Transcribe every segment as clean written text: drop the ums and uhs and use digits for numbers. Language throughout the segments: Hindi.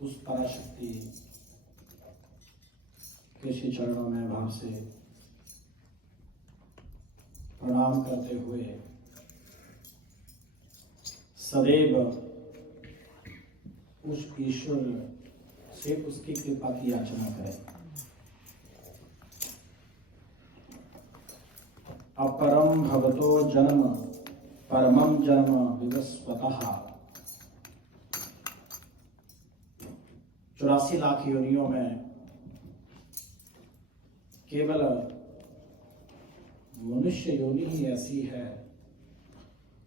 उस पराशक्ति के श्री चरणों में भाव से प्रणाम करते हुए सदैव उस ईश्वर से उसकी कृपा की याचना करें। अपरम भवतो जन्म परमं जन्म विवस्वतः। 84 लाख योनियों में केवल मनुष्य योनि ही ऐसी है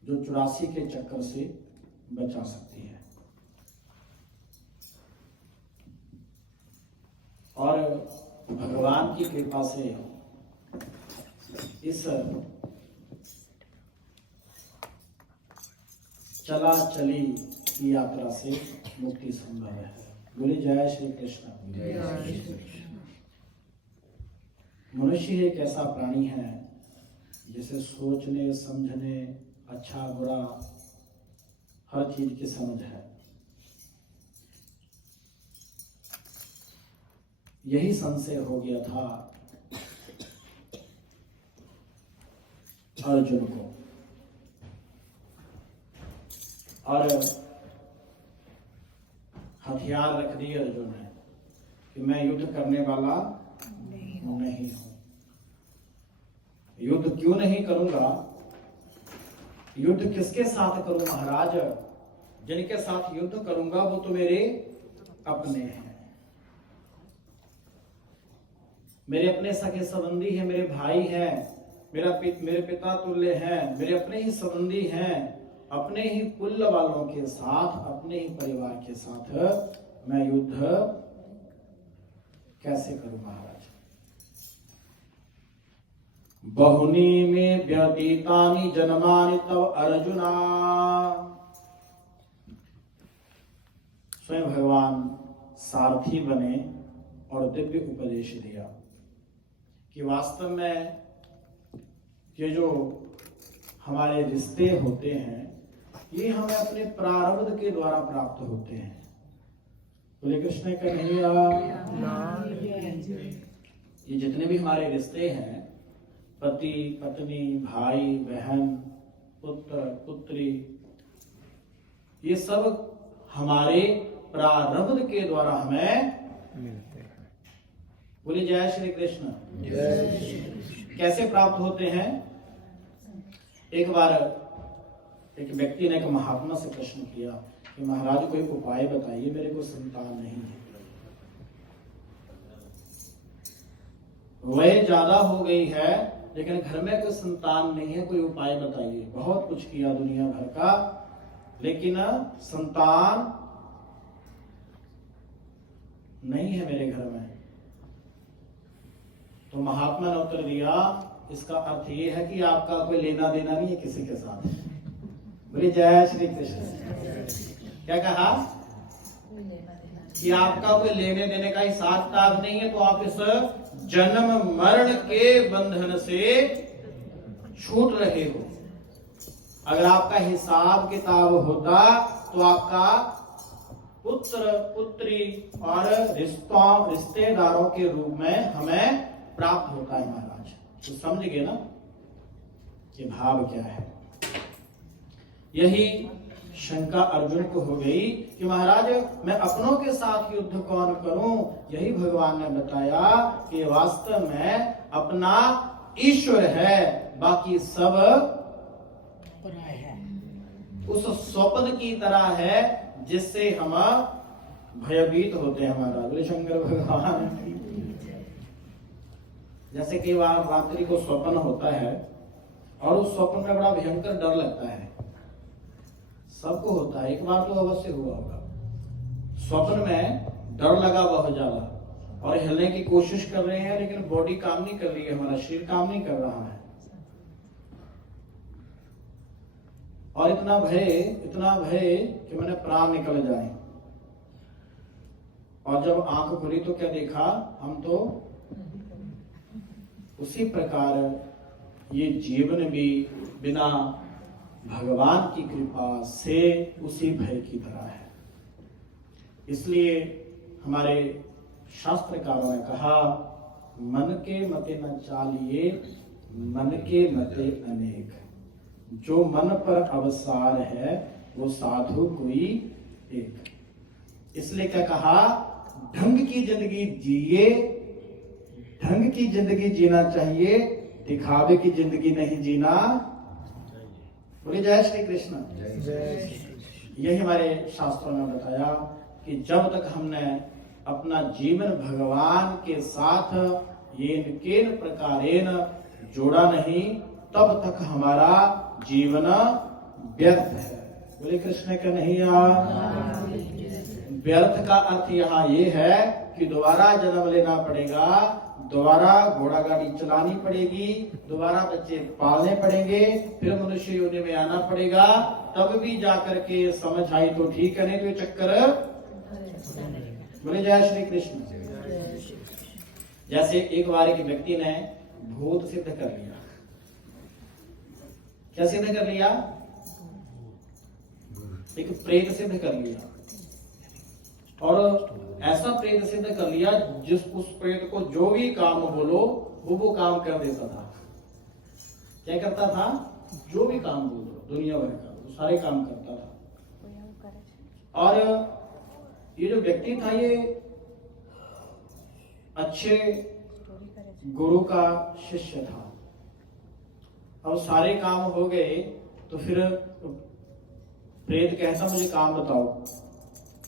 जो 84 के चक्कर से बचा सकती है। और भगवान की कृपा से इस चला चली की यात्रा से मुक्ति संभव है। बोले जय श्री कृष्ण। मनुष्य एक ऐसा प्राणी है जिसे सोचने समझने अच्छा बुरा हर चीज की समझ है। यही संशय हो गया था अर्जुन को, और हथियार रख दिए अर्जुन ने कि मैं युद्ध करने वाला नहीं हूं। युद्ध क्यों नहीं करूंगा? युद्ध किसके साथ करूं महाराज? जिनके साथ युद्ध करूंगा वो तो मेरे अपने हैं, मेरे अपने सगे संबंधी हैं, मेरे भाई हैं, मेरे पिता तुल्य हैं, मेरे अपने ही संबंधी हैं। अपने ही कुल वालों के साथ, अपने ही परिवार के साथ मैं युद्ध कैसे करूं महाराज? बहुनी में व्यतीतानि जन्मानि तव अर्जुना। स्वयं भगवान सारथी बने और दिव्य उपदेश दिया कि वास्तव में ये जो हमारे रिश्ते होते हैं ये हमें अपने प्रारब्ध के द्वारा प्राप्त होते हैं। बोले कृष्ण कन्हैया। ये जितने भी हमारे रिश्ते हैं, पति पत्नी, भाई बहन, पुत्र पुत्री, ये सब हमारे प्रारब्ध के द्वारा हमें मिलते हैं। बोले जय श्री कृष्ण। कैसे प्राप्त होते हैं? एक बार एक व्यक्ति ने एक महात्मा से प्रश्न किया कि महाराज कोई उपाय बताइए, मेरे को संतान नहीं है, वह ज्यादा हो गई है लेकिन घर में कोई संतान नहीं है, कोई उपाय बताइए। बहुत कुछ किया दुनिया भर का लेकिन संतान नहीं है मेरे घर में। तो महात्मा ने उत्तर दिया, इसका अर्थ ये है कि आपका कोई लेना देना नहीं है किसी के साथ। बोले जय श्री कृष्ण। क्या कहा? कि आपका कोई लेने देने का हिसाब किताब नहीं है, तो आप इस जन्म मरण के बंधन से छूट रहे हो। अगर आपका हिसाब किताब होता तो आपका पुत्र पुत्री और रिश्तेदारों के रूप में हमें प्राप्त होता है महाराज। तो समझ गए ना कि भाव क्या है? यही शंका अर्जुन को हो गई कि महाराज मैं अपनों के साथ युद्ध कौन करूं? यही भगवान ने बताया कि वास्तव में अपना ईश्वर है, बाकी सब पराया है। उस स्वप्न की तरह है जिससे हम भयभीत होते हैं महाराज। बोले शंकर भगवान। जैसे कई बार रात्रि को स्वप्न होता है और उस स्वप्न में बड़ा भयंकर डर लगता है। सबको होता है, एक बार तो अवश्य हुआ होगा। स्वप्न में डर लगा बहुत ज्यादा और हिलने की कोशिश कर रहे हैं लेकिन बॉडी काम नहीं कर रही है, हमारा शरीर काम नहीं कर रहा है। और इतना भय कि मैंने प्राण निकल जाए। और जब आंख खुली तो क्या देखा? हम तो उसी प्रकार ये जीवन भी बिना भगवान की कृपा से उसी भय की तरह है। इसलिए हमारे शास्त्रकारों ने कहा, मन के मते न चालिए, मन के मते अनेक। जो मन पर अवसार है वो साधु कोई एक। इसलिए क्या कहा, ढंग की जिंदगी जिए, ढंग की जिंदगी जीना चाहिए, दिखावे की जिंदगी नहीं जीना। बोले जय श्री कृष्ण। यही हमारे शास्त्रों ने बताया कि जब तक हमने अपना जीवन भगवान के साथ येन केन प्रकारेण जोड़ा नहीं, तब तक हमारा जीवन व्यर्थ है। बोले कृष्ण का कन्हैया। व्यर्थ का अर्थ यहाँ ये है कि दोबारा जन्म लेना पड़ेगा, दोबारा घोड़ा गाड़ी चलानी पड़ेगी, दोबारा बच्चे पालने पड़ेंगे, फिर मनुष्य योनि में आना पड़ेगा, तब भी जाकर के समझ आई तो ठीक है, नहीं तो ये चक्कर। बोले जय श्री कृष्ण। जैसे एक बार एक व्यक्ति ने भूत सिद्ध कर लिया। क्या सिद्ध कर लिया? एक प्रेत सिद्ध कर लिया, और ऐसा प्रेत सिद्ध कर लिया जिस उस प्रेत को जो भी काम बोलो वो काम कर देता था। क्या करता था? जो भी काम बोलो दुनिया भर का वो सारे काम करता था। और ये जो व्यक्ति था ये अच्छे गुरु का शिष्य था। अब सारे काम हो गए तो फिर प्रेत कहता मुझे काम बताओ।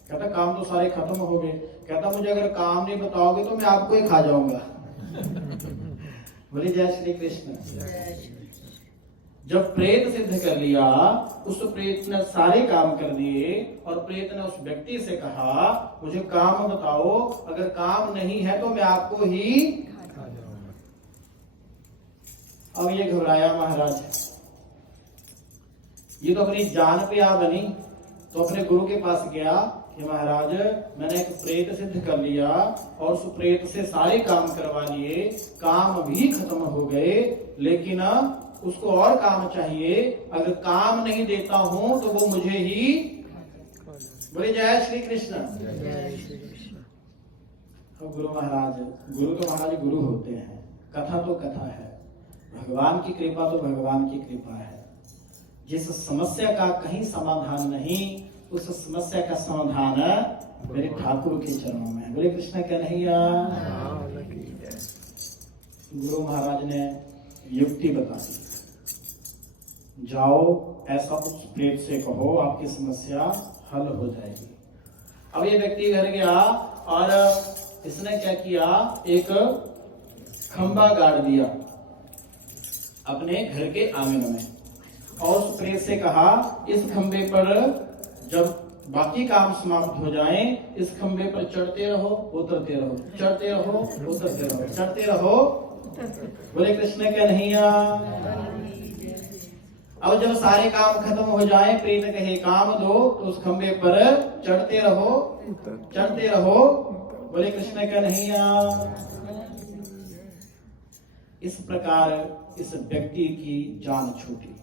कहता काम तो सारे खत्म हो गए। कहता मुझे अगर काम नहीं बताओगे तो मैं आपको ही खा जाऊंगा। बोले जय श्री कृष्ण। जब प्रेत सिद्ध कर लिया, उस प्रेत ने सारे काम कर दिए और प्रेत ने उस व्यक्ति से कहा मुझे काम बताओ, अगर काम नहीं है तो मैं आपको ही। अब ये घबराया महाराज, ये तो अपनी जान पे आ बनी, तो अपने गुरु के पास गया कि महाराज मैंने एक प्रेत सिद्ध कर लिया और उस प्रेत से सारे काम करवा लिए, काम भी खत्म हो गए, लेकिन उसको और काम चाहिए, अगर काम नहीं देता हूं तो वो मुझे ही। बोले जय श्री कृष्ण। गुरु महाराज, गुरु तो महाराज गुरु होते हैं, कथा तो कथा है, भगवान की कृपा तो भगवान की कृपा है। जिस समस्या का कहीं समाधान नहीं, उस समस्या का समाधान मेरे ठाकुर के चरणों में है। बोले कृष्ण कन्हैया। गुरु महाराज ने युक्ति बता दी, जाओ ऐसा उस प्रेत से कहो आपकी समस्या हल हो जाएगी। अब ये व्यक्ति घर गया और इसने क्या किया, एक खंबा गाड़ दिया अपने घर के आंगन में और उस प्रेत से कहा इस खंबे पर जब बाकी काम समाप्त हो जाएं, इस खंबे पर चढ़ते रहो उतरते रहो, चढ़ते रहो उतरते रहो, चढ़ते रहो। बोले कृष्ण कन्हैया। अब जब सारे काम खत्म हो जाएं, प्रेत कहे काम दो, तो उस खंबे पर चढ़ते रहो चढ़ते रहो। बोले कृष्ण कन्हैया। इस प्रकार इस व्यक्ति की जान छूटी।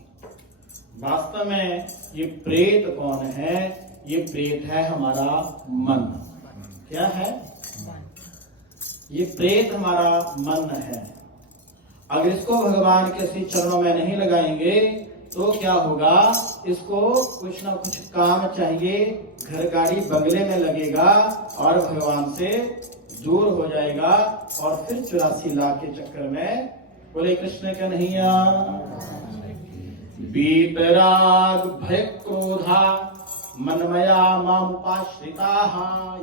वास्तव में ये प्रेत कौन है? ये प्रेत है हमारा मन। क्या है? ये प्रेत हमारा मन है। अगर इसको भगवान के श्री चरणों में नहीं लगाएंगे तो क्या होगा, इसको कुछ ना कुछ काम चाहिए, घर गाड़ी बंगले में लगेगा और भगवान से दूर हो जाएगा और फिर 84 लाख के चक्कर में। बोले कृष्ण कन्हैया। वीतराग भय क्रोधा मनमया माम उपाश्रिताः,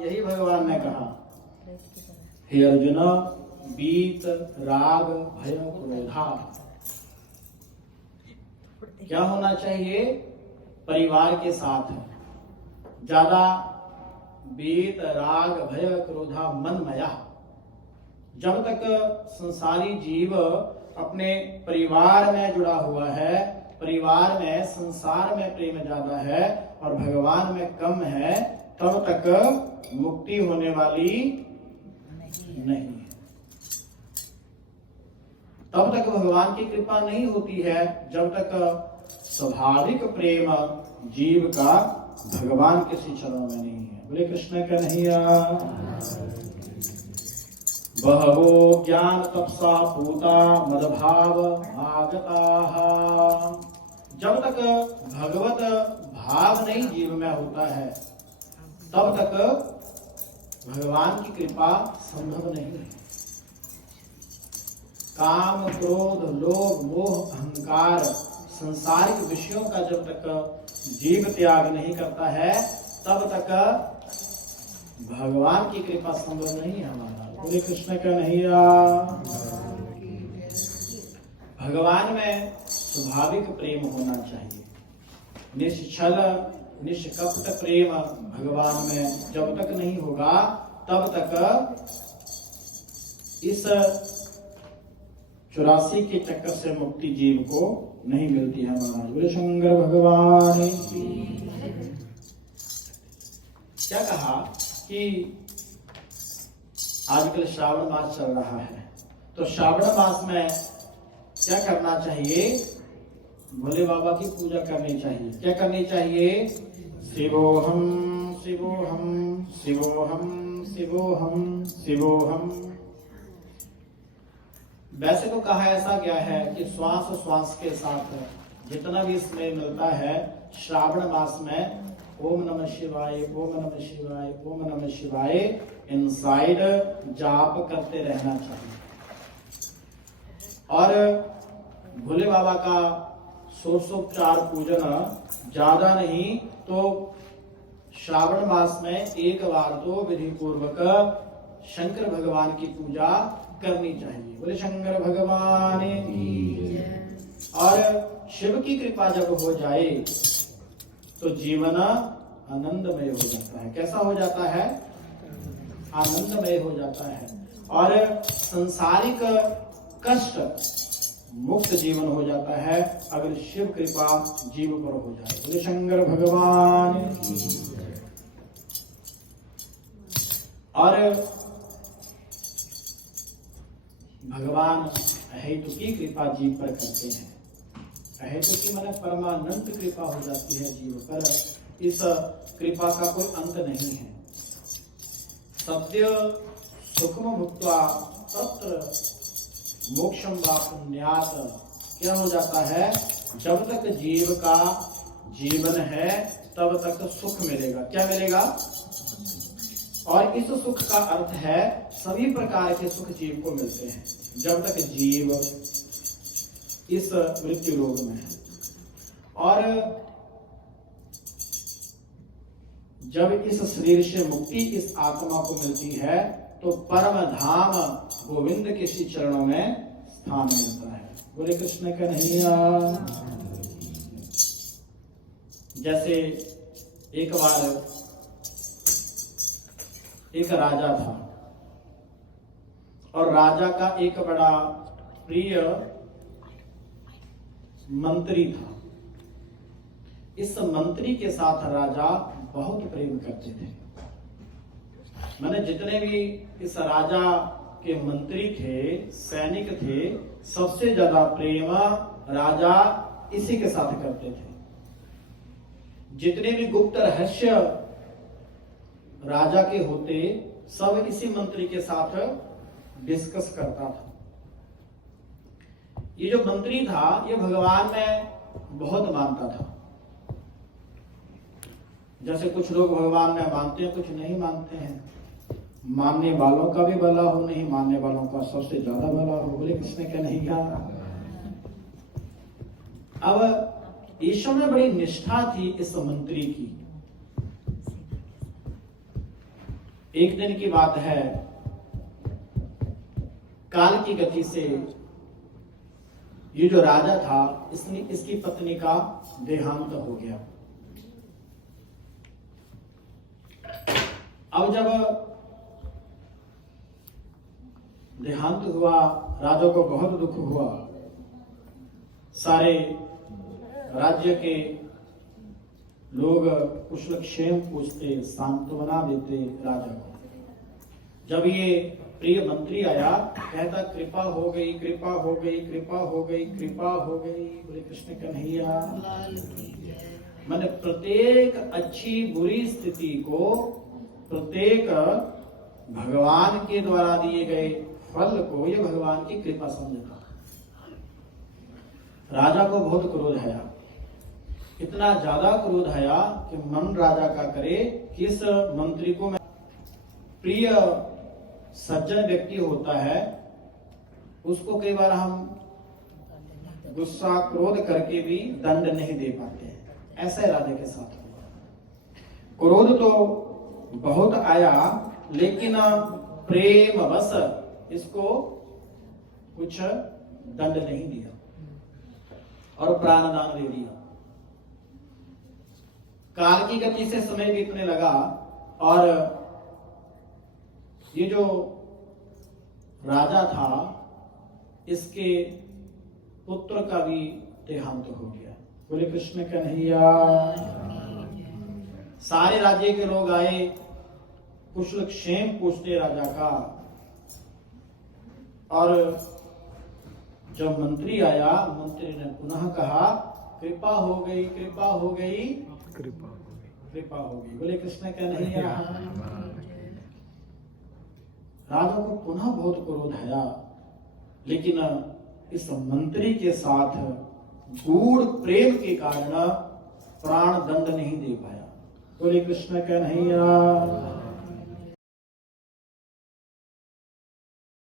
यही भगवान ने कहा। हे अर्जुन, वीत राग भय क्रोधा क्या होना चाहिए? परिवार के साथ ज्यादा वीत राग भय क्रोधा मनमया। जब तक संसारी जीव अपने परिवार में जुड़ा हुआ है, परिवार में संसार में प्रेम ज्यादा है और भगवान में कम है, तब तक मुक्ति होने वाली नहीं है। तब तक भगवान की कृपा नहीं होती है जब तक स्वाभाविक प्रेम जीव का भगवान के चरणों में नहीं है। बोले कृष्ण कन्हैया। बहवो ज्ञान तपसा पूता मदभाव आगताः। जब तक भगवत भाव नहीं जीव में होता है तब तक भगवान की कृपा संभव नहीं है। काम, क्रोध, लोभ, मोह, अहंकार, संसारिक विषयों का जब तक जीव त्याग नहीं करता है तब तक भगवान की कृपा संभव नहीं है हमारा। बोले कृष्ण कन्हैया। भगवान में स्वाभाविक प्रेम होना चाहिए। निश्चल निष्कपट प्रेम भगवान में जब तक नहीं होगा तब तक इस 84 के चक्कर से मुक्ति जीव को नहीं मिलती है महाराज। बोले शंकर भगवान। क्या कहा कि आजकल श्रावण मास चल रहा है, तो श्रावण मास में क्या करना चाहिए? भोले बाबा की पूजा करनी चाहिए। क्या करनी चाहिए? शिवोहम शिवोहम शिवोहम शिवोहम शिवोहम। वैसे तो कहा ऐसा गया है कि श्वास श्वास के साथ जितना भी समय मिलता है श्रावण मास में ओम नमः शिवाय, ओम नमः शिवाय, ओम नमः शिवाय इनसाइड जाप करते रहना चाहिए। और भोले बाबा का षोडशोपचार पूजन ज्यादा नहीं तो श्रावण मास में एक बार तो विधि पूर्वक शंकर भगवान की पूजा करनी चाहिए। बोले शंकर भगवान की। और शिव की कृपा जब हो जाए तो जीवन आनंदमय हो जाता है। कैसा हो जाता है? आनंदमय हो जाता है। और संसारिक कष्ट मुक्त जीवन हो जाता है अगर शिव कृपा जीव पर हो जाए। बोले शंकर भगवान। और भगवान अहेतु की कृपा जीव पर करते हैं। अहेतु की माने परमानंद कृपा हो जाती है जीव पर। इस कृपा का कोई अंत नहीं है। सत्य सुखम भुक्त्वा तत्र मोक्षम वा पुण्यात्। क्या हो जाता है? जब तक जीव का जीवन है तब तक सुख मिलेगा। क्या मिलेगा? और इस सुख का अर्थ है सभी प्रकार के सुख जीव को मिलते हैं जब तक जीव इस मृत्यु लोक में है। और जब इस शरीर से मुक्ति इस आत्मा को मिलती है तो परम धाम गोविंद के श्री चरणों में स्थान मिलता है। बोले कृष्ण कन्हैया। जैसे एक बार एक राजा था और राजा का एक बड़ा प्रिय मंत्री था। इस मंत्री के साथ राजा बहुत प्रेम करते थे। मैंने जितने भी इस राजा के मंत्री थे, सैनिक थे, सबसे ज्यादा प्रेम राजा इसी के साथ करते थे। जितने भी गुप्त रहस्य राजा के होते सब इसी मंत्री के साथ डिस्कस करता था। ये जो मंत्री था ये भगवान में बहुत मानता था। जैसे कुछ लोग भगवान में मानते हैं, कुछ नहीं मानते हैं। मानने वालों का भी भला हो, नहीं मानने वालों का सबसे ज्यादा भला हो। बोले किसने क्या नहीं कहा। अब ईश्वर में बड़ी निष्ठा थी इस मंत्री की। एक दिन की बात है, काल की गति से ये जो राजा था इसकी पत्नी का देहांत हो गया। अब जब देहांत हुआ राजा को बहुत दुख हुआ। सारे राज्य के लोग कुशल क्षेम पूछते, सांत्वना देते राजा को। जब ये प्रिय मंत्री आया कहता कृपा हो गई, कृपा हो गई, कृपा हो गई, कृपा हो गई। बोले कृष्ण कन्हैया। मैंने प्रत्येक अच्छी बुरी स्थिति को प्रत्येक भगवान के द्वारा दिए गए फल को ये भगवान की कृपा समझता। राजा को बहुत क्रोध आया, इतना ज्यादा क्रोध आया कि मन राजा का करे कि इस मंत्री को मैं, प्रिय सज्जन व्यक्ति होता है उसको कई बार हम गुस्सा क्रोध करके भी दंड नहीं दे पाते हैं, ऐसा ही राजा के साथ हुआ। क्रोध तो बहुत आया लेकिन प्रेम बस इसको कुछ दंड नहीं दिया और प्राणदान दे दिया। काल की गति से समय बीतने लगा और ये जो राजा था इसके पुत्र का भी देहांत हो गया। बोले कृष्ण कन्हैया। सारे राज्य के लोग आए, कुशल क्षेम पूछते राजा का, और जब मंत्री आया, मंत्री ने पुनः कहा कृपा हो गई, कृपा हो गई, कृपा हो गई। बोले कृष्ण कन्हैया। राजा को पुनः बहुत क्रोध आया, लेकिन इस मंत्री के साथ गूढ़ प्रेम के कारण प्राण दंड नहीं दे पाया। बोले कृष्ण कन्हैया।